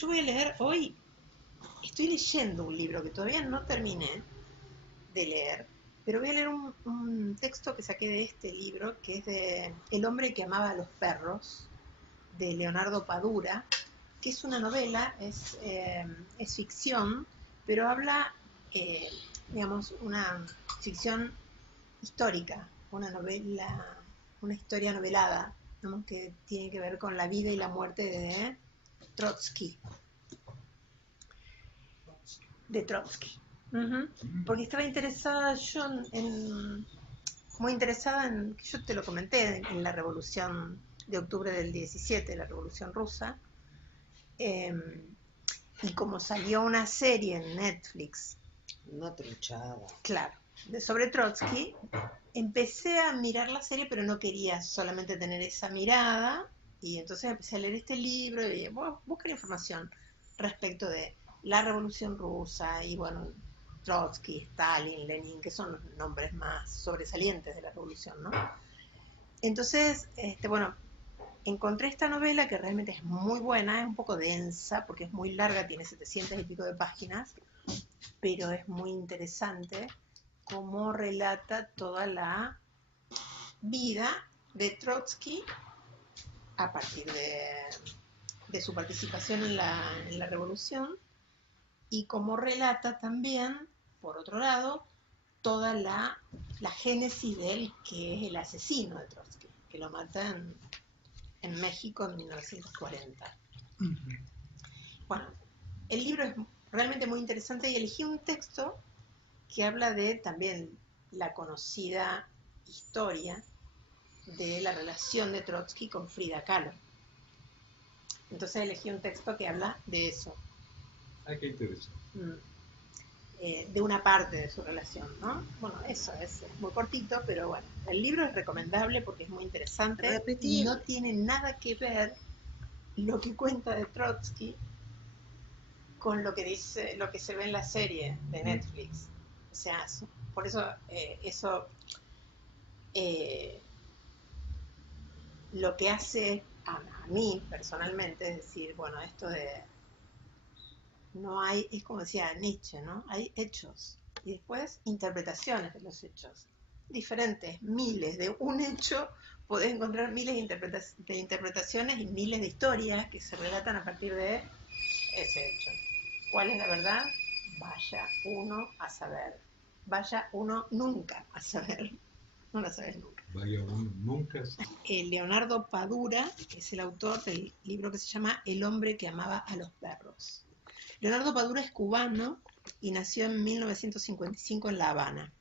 yo voy a leer hoy, estoy leyendo un libro que todavía no terminé de leer, pero voy a leer un texto que saqué de este libro, que es de El hombre que amaba a los perros, de Leonardo Padura, que es una novela, es ficción, pero habla, digamos, una ficción histórica, una novela, una historia novelada, ¿no? Que tiene que ver con la vida y la muerte de Trotsky. De Trotsky. Uh-huh. Porque estaba interesada yo muy interesada en, yo te lo comenté, en la revolución de octubre del 17, la revolución rusa, y como salió una serie en Netflix. Una truchada. Claro, sobre Trotsky, empecé a mirar la serie, pero no quería solamente tener esa mirada, y entonces empecé a leer este libro y buscar información respecto de la Revolución Rusa y bueno, Trotsky, Stalin, Lenin, que son los nombres más sobresalientes de la revolución, ¿no? Entonces, bueno, encontré esta novela que realmente es muy buena, es un poco densa porque es muy larga, tiene 700 y pico de páginas, pero es muy interesante cómo relata toda la vida de Trotsky a partir de su participación en la revolución y cómo relata también, por otro lado, toda la génesis de él, que es el asesino de Trotsky, que lo mata en México en 1940. Bueno, el libro es realmente muy interesante y elegí un texto que habla de también la conocida historia de la relación de Trotsky con Frida Kahlo. Entonces elegí un texto que habla de eso. Ah, qué interesante. De una parte de su relación, ¿no? Bueno, eso es muy cortito, pero bueno, el libro es recomendable porque es muy interesante. Repetible. Y no tiene nada que ver lo que cuenta de Trotsky con lo que dice, lo que se ve en la serie de Netflix. O sea, por eso eso lo que hace a mí personalmente es decir, bueno, esto de no hay, es como decía Nietzsche, ¿no? Hay hechos y después interpretaciones de los hechos. Diferentes, miles de un hecho, podés encontrar miles de interpretaciones y miles de historias que se relatan a partir de ese hecho. ¿Cuál es la verdad? Vaya uno a saber. Vaya uno nunca a saber. No lo sabes nunca. Vaya uno nunca. Leonardo Padura es el autor del libro que se llama El hombre que amaba a los perros. Leonardo Padura es cubano y nació en 1955 en La Habana.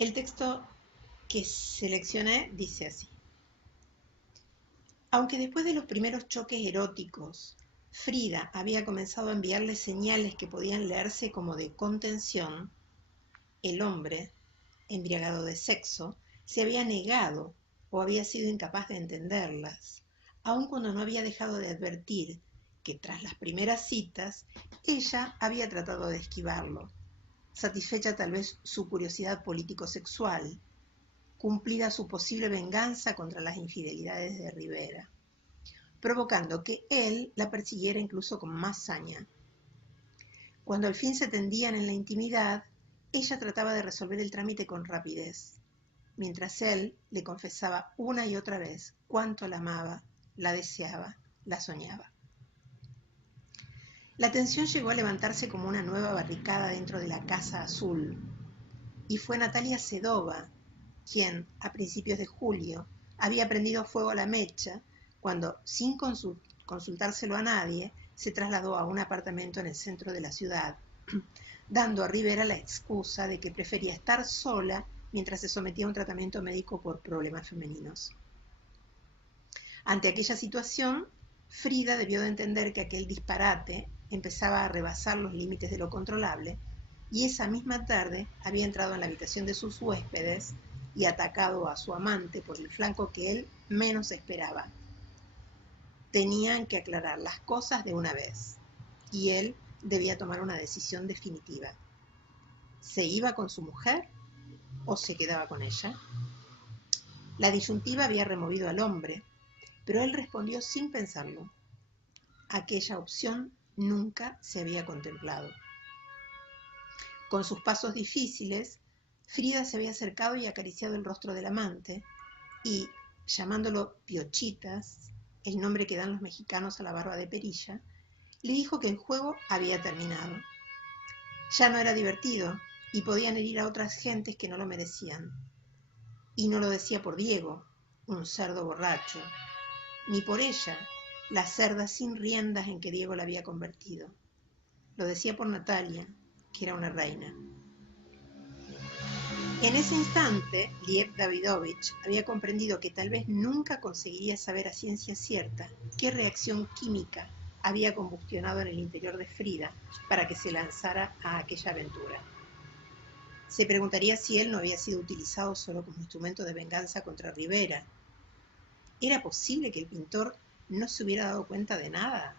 El texto que seleccioné dice así. Aunque después de los primeros choques eróticos, Frida había comenzado a enviarle señales que podían leerse como de contención, el hombre, embriagado de sexo, se había negado o había sido incapaz de entenderlas, aun cuando no había dejado de advertir que tras las primeras citas ella había tratado de esquivarlo, satisfecha tal vez su curiosidad político-sexual, cumplida su posible venganza contra las infidelidades de Rivera, provocando que él la persiguiera incluso con más saña. Cuando al fin se tendían en la intimidad, ella trataba de resolver el trámite con rapidez, mientras él le confesaba una y otra vez cuánto la amaba, la deseaba, la soñaba. La tensión llegó a levantarse como una nueva barricada dentro de la Casa Azul, y fue Natalia Sedova quien, a principios de julio, había prendido fuego a la mecha cuando, sin consultárselo a nadie, se trasladó a un apartamento en el centro de la ciudad, dando a Rivera la excusa de que prefería estar sola mientras se sometía a un tratamiento médico por problemas femeninos. Ante aquella situación, Frida debió de entender que aquel disparate empezaba a rebasar los límites de lo controlable, y esa misma tarde había entrado en la habitación de sus huéspedes y atacado a su amante por el flanco que él menos esperaba. Tenían que aclarar las cosas de una vez, y él debía tomar una decisión definitiva. ¿Se iba con su mujer o se quedaba con ella? La disyuntiva había removido al hombre, pero él respondió sin pensarlo. Aquella opción nunca se había contemplado. Con sus pasos difíciles, Frida se había acercado y acariciado el rostro del amante y, llamándolo Piochitas, el nombre que dan los mexicanos a la barba de perilla, le dijo que el juego había terminado. Ya no era divertido y podían herir a otras gentes que no lo merecían. Y no lo decía por Diego, un cerdo borracho, ni por ella, la cerda sin riendas en que Diego la había convertido. Lo decía por Natalia, que era una reina. En ese instante, Liev Davidovich había comprendido que tal vez nunca conseguiría saber a ciencia cierta qué reacción química había combustionado en el interior de Frida para que se lanzara a aquella aventura. Se preguntaría si él no había sido utilizado solo como instrumento de venganza contra Rivera. ¿Era posible que el pintor no se hubiera dado cuenta de nada?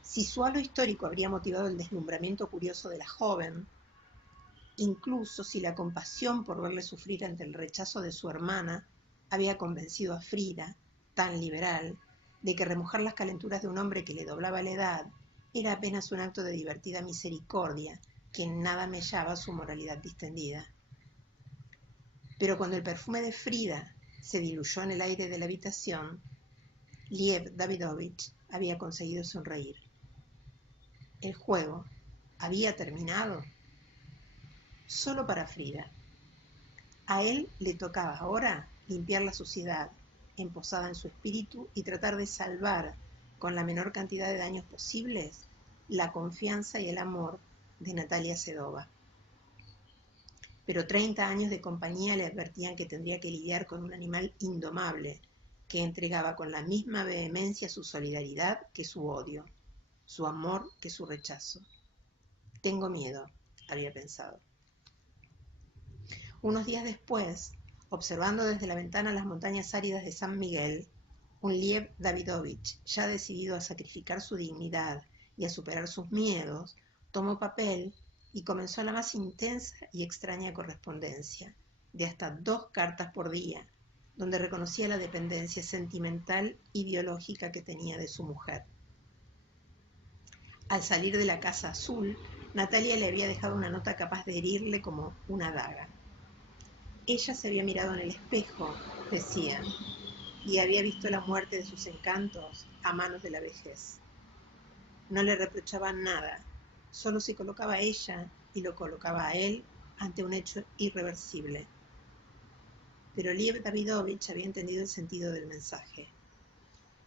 Si su halo histórico habría motivado el deslumbramiento curioso de la joven, incluso si la compasión por verle sufrir ante el rechazo de su hermana había convencido a Frida, tan liberal, de que remojar las calenturas de un hombre que le doblaba la edad era apenas un acto de divertida misericordia que en nada mellaba su moralidad distendida. Pero cuando el perfume de Frida se diluyó en el aire de la habitación, Liev Davidovich había conseguido sonreír. El juego había terminado. Solo para Frida. A él le tocaba ahora limpiar la suciedad emposada en su espíritu y tratar de salvar, con la menor cantidad de daños posibles, la confianza y el amor de Natalia Sedova. Pero 30 años de compañía le advertían que tendría que lidiar con un animal indomable, que entregaba con la misma vehemencia su solidaridad que su odio, su amor que su rechazo. Tengo miedo, había pensado. Unos días después, observando desde la ventana las montañas áridas de San Miguel, un Liev Davidovich, ya decidido a sacrificar su dignidad y a superar sus miedos, tomó papel y comenzó la más intensa y extraña correspondencia, de hasta 2 cartas por día, donde reconocía la dependencia sentimental y biológica que tenía de su mujer. Al salir de la Casa Azul, Natalia le había dejado una nota capaz de herirle como una daga. Ella se había mirado en el espejo, decía, y había visto la muerte de sus encantos a manos de la vejez. No le reprochaban nada, solo se colocaba a ella y lo colocaba a él ante un hecho irreversible. Pero Liev Davidovich había entendido el sentido del mensaje,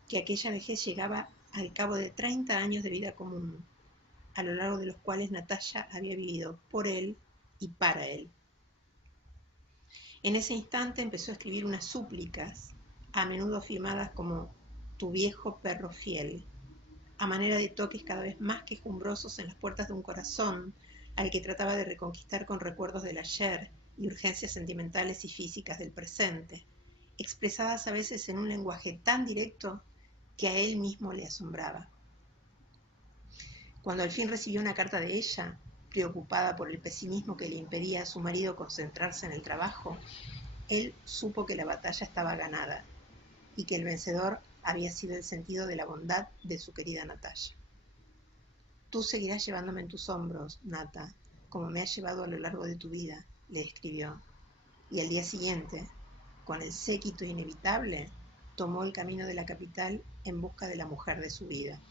que aquella vejez llegaba al cabo de 30 años de vida común, a lo largo de los cuales Natalia había vivido por él y para él. En ese instante empezó a escribir unas súplicas, a menudo firmadas como «Tu viejo perro fiel», a manera de toques cada vez más quejumbrosos en las puertas de un corazón al que trataba de reconquistar con recuerdos del ayer y urgencias sentimentales y físicas del presente, expresadas a veces en un lenguaje tan directo que a él mismo le asombraba. Cuando al fin recibió una carta de ella, preocupada por el pesimismo que le impedía a su marido concentrarse en el trabajo, él supo que la batalla estaba ganada y que el vencedor había sido el sentido de la bondad de su querida Natalia. Tú seguirás llevándome en tus hombros, Nata, como me has llevado a lo largo de tu vida, le escribió. Y al día siguiente, con el séquito inevitable, tomó el camino de la capital en busca de la mujer de su vida.